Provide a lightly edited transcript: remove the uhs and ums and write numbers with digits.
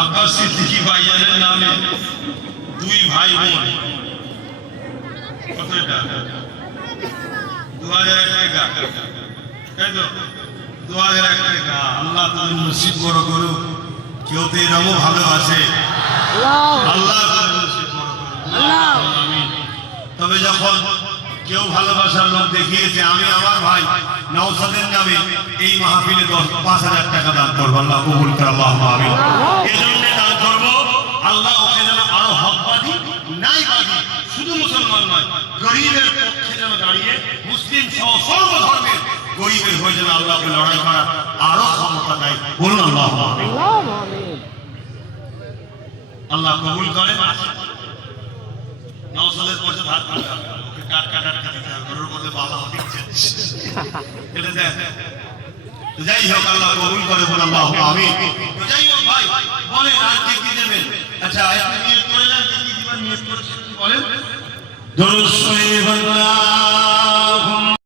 আব্বাস সিদ্দিকী ভাইজানের নামে দুই ভাই বোন কত এটা 2001 টাকা, তাই তো 2001 টাকা। আল্লাহ তাদের নসিব বড় করুক। কেউ তো এরকমও ভালোবাসে, আল্লাহ তাদের নসিব বড় করুক। আমিন। তবে যখন কেউ ভালোবাসার লোক দেখিয়েছে, আমি আমার ভাই নওশাদের নামে এই মাহফিলে 5,000 টাকা দান করবো, আল্লাহ কবুল করে, আল্লাহুম্মা আমিন। এজন্য দান করবো, আল্লাহ ওকে যেন আরো হকবাদী ন্যায়বাদী, শুধু মুসলমান নয়, গরিবের পক্ষে যেন দাঁড়িয়ে মুসলিম সহ সর্বধর্মের গরিবের হয়ে যেন আল্লাহকে লড়াই করা আরো ক্ষমতা দেয়। বলুন আল্লাহুম্মা আমিন। আল্লাহ কবুল করে। নওশাদের পয়সা ভাগ করতে হবে, ওকে কাটার দিতে হবে, ওর মধ্যে বাবা দিচ্ছে এটা দেখ। যাই হোক, আল্লাহ কবুল করে, বলুন আল্লাহুম্মা আমিন। যাই হোক ভাই, বলেন আর কি দেবেন? আচ্ছা, আপনি নিয়ত করলেন কি দিবেন? নিয়ত করেছেন কি বলেন? দরুদ শরীফ